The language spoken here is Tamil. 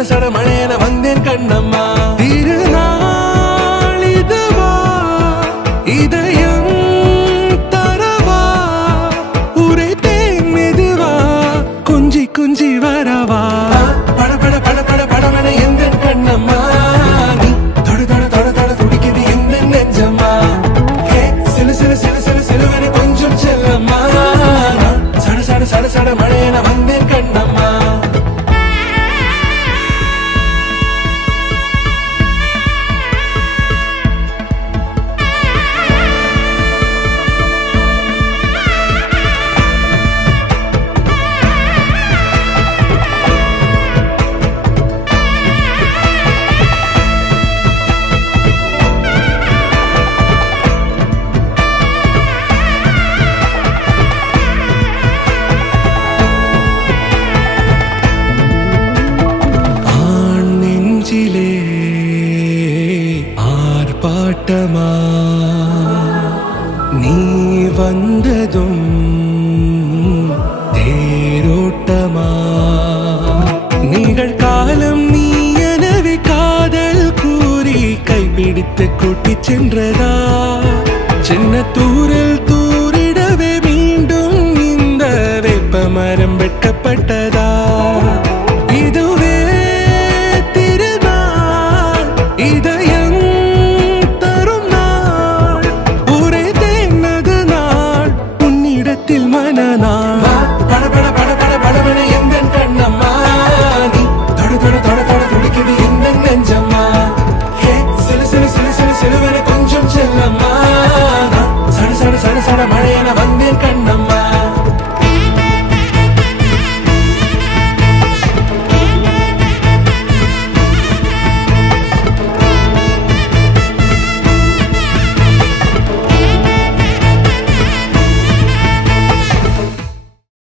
சட சட மழையென வந்தேன் கண்ணம்மா. திருநாள் இதுவா இதயம் தரவா உரைத்தேன் மெதுவா கொஞ்சி கொஞ்சி வரவா பட பட பட பட படமென எந்தன் கண்ணம்மா. நீ தொட தொட தொட தொட துடிக்குது எந்த நெஞ்சம்மா. சிலு சிலு சிலு சிலு சிலுவென கொஞ்சம் செல்லம்மா. சட சட சட சட மழையென வந்தேன் கண்ணம்மா. ஆர்ப்பாட்டமா நீ வந்ததும் தேரோட்டமா நிகழ்காலம் நீ எனவே காதல் கூறி கைப்பிடித்து கூட்டி சென்றதா சின்ன தூரல்